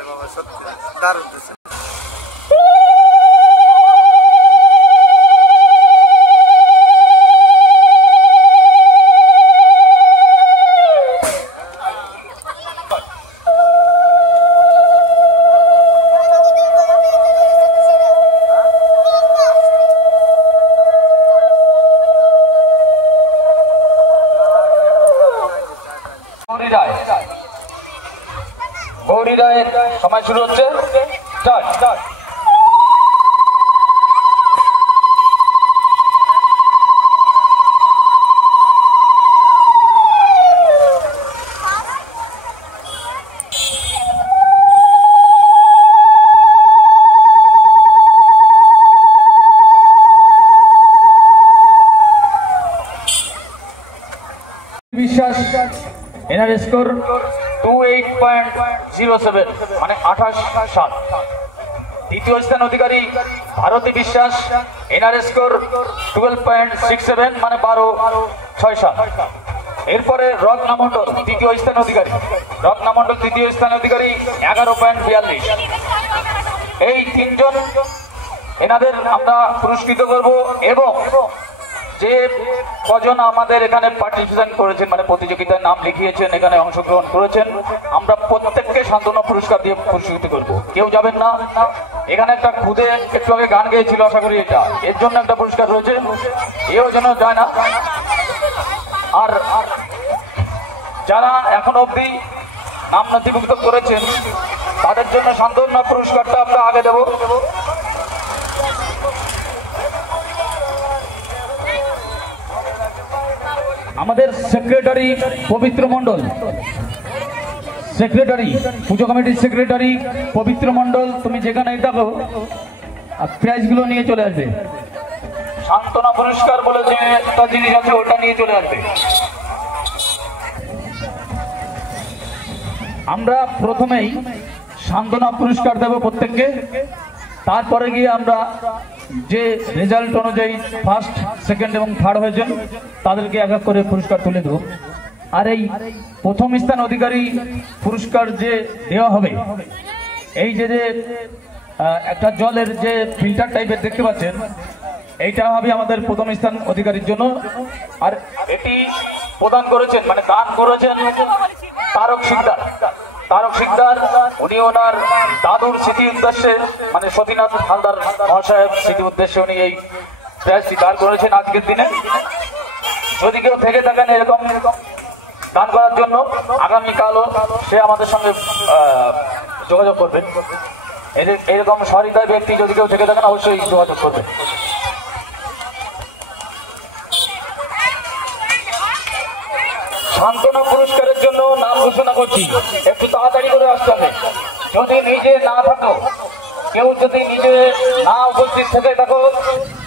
আরে বাবা সত্যি দারুণ দিচ্ছে। গৌরী রায়ের সময় শুরু হচ্ছে। বিশ্বাস এনার স্কোর 28.07 মানে 28.7। দ্বিতীয় স্থান অধিকারী ভারতী বিশ্বাস, এনার স্কোর 12.67 মানে 12.67। এরপরে রত্না মণ্ডল তৃতীয় স্থান অধিকারী, রত্না মণ্ডল তৃতীয় স্থান অধিকারী 11.42। এই তিনজন এনাদের আমরা পুরস্কৃত করব এবং যে কজন আমাদের এখানে পার্টিসিপেশন করেছেন মানে প্রতিযোগিতায় নাম লিখিয়েছেন, এখানে অংশগ্রহণ করেছেন, আমরা প্রত্যেককে সান্ত্বনা পুরস্কার দিয়ে পুরস্কৃত করব। কেউ যাবেন না। এখানে একটা খুদে একটু আগে গান গেয়েছিল, আশা করি এটা এর জন্য একটা পুরস্কার রয়েছে, এও যেন যায় না। আর যারা এখন অবধি নাম নথিভুক্ত করেছেন তাদের জন্য সান্ত্বনা পুরস্কারটা আমরা আগে দেব। আমাদের সেক্রেটারি পবিত্র মণ্ডল, সেক্রেটারি পুজো কমিটির সেক্রেটারি পবিত্র মণ্ডল, তুমি যেখানে থাকো প্রাইজগুলো নিয়ে চলে আসবে। সান্ত্বনা পুরস্কার বলে যে একটা জিনিস আছে ওটা নিয়ে চলে আসবে। আমরা প্রথমেই সান্ত্বনা পুরস্কার দেব প্রত্যেককে, তারপরে গিয়ে আমরা যে রেজাল্ট অনুযায়ী ফার্স্ট, সেকেন্ড এবং থার্ড হয়েছেন তাদেরকে এক এক করে পুরস্কার তুলে দেব। আর এই প্রথম স্থান অধিকারী পুরস্কার যে দেওয়া হবে, এই যে একটা জলের যে ফিল্টার টাইপের দেখতে পাচ্ছেন, এইটা হবে আমাদের প্রথম স্থান অধিকারীর জন্য। আর এটি প্রদান করেছেন মানে দান করেছেন তারক শিকদার। তারক শিকদার উনি ওনার দাদুর স্মৃতি উদ্দেশ্যে মানে সতীনাথ হালদার মহাশয়ের স্মৃতি উদ্দেশ্যে উনি এই প্রাইজটি দান করেছেন আজকের দিনে। যদি কেউ থেকে থাকেন এরকম দান করার জন্য, আগামীকালও সে আমাদের সঙ্গে যোগাযোগ করবেন। এরকম সহৃদয় ব্যক্তি যদি কেউ থেকে থাকেন অবশ্যই যোগাযোগ করবেন। সান্ত্বনা পুরস্কারের জন্য নাম ঘোষণা করছি, একটু তাড়াতাড়ি করে আসতে হবে। যদি নিজে না থাকো, কেউ যদি নিজে না উপস্থিত থেকে থাকো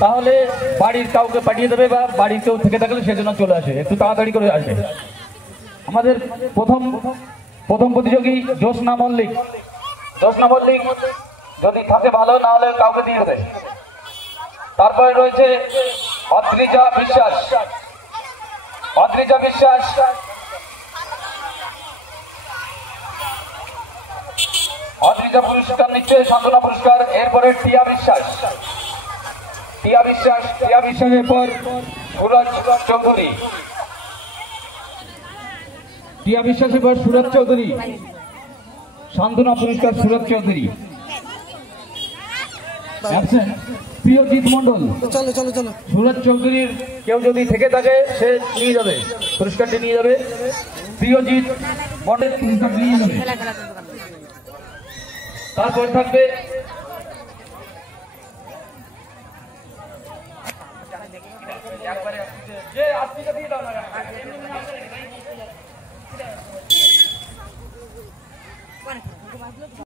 তাহলে বাড়ির কাউকে পাঠিয়ে দেবে, বা বাড়ির কেউ থেকে থাকলে সেজন্য চলে আসে, একটু তাড়াতাড়ি করে আসবে। আমাদের প্রথম প্রতিযোগী জ্যোৎস্না মল্লিক। জ্যোৎস্না মল্লিক যদি থাকে ভালো, না হলে কাউকে দিয়ে দেবে। তারপরে রয়েছে অদ্রিজা বিশ্বাস। অদ্রিজা বিশ্বাস, অদ্রিজা পুরস্কার নিচ্ছে, সান্ত্বনা পুরস্কার। এরপরে টিয়া বিশ্বাস, টিয়া বিশ্বাস, টিয়া বিশ্বাসের পর সুরজ চৌধুরী, টিয়া বিশ্বাসের পর সুরজ চৌধুরী, সান্ত্বনা পুরস্কার সুরজ চৌধুরী। প্রিয়জিৎ মন্ডল, সুরজ চৌধুরীর কেউ যদি থেকে থাকে সে নিয়ে যাবে, পুরস্কারটি নিয়ে যাবে। প্রিয়জিৎ মন্ডল পুরস্কার নিয়ে যাবে। তারপর থাকবে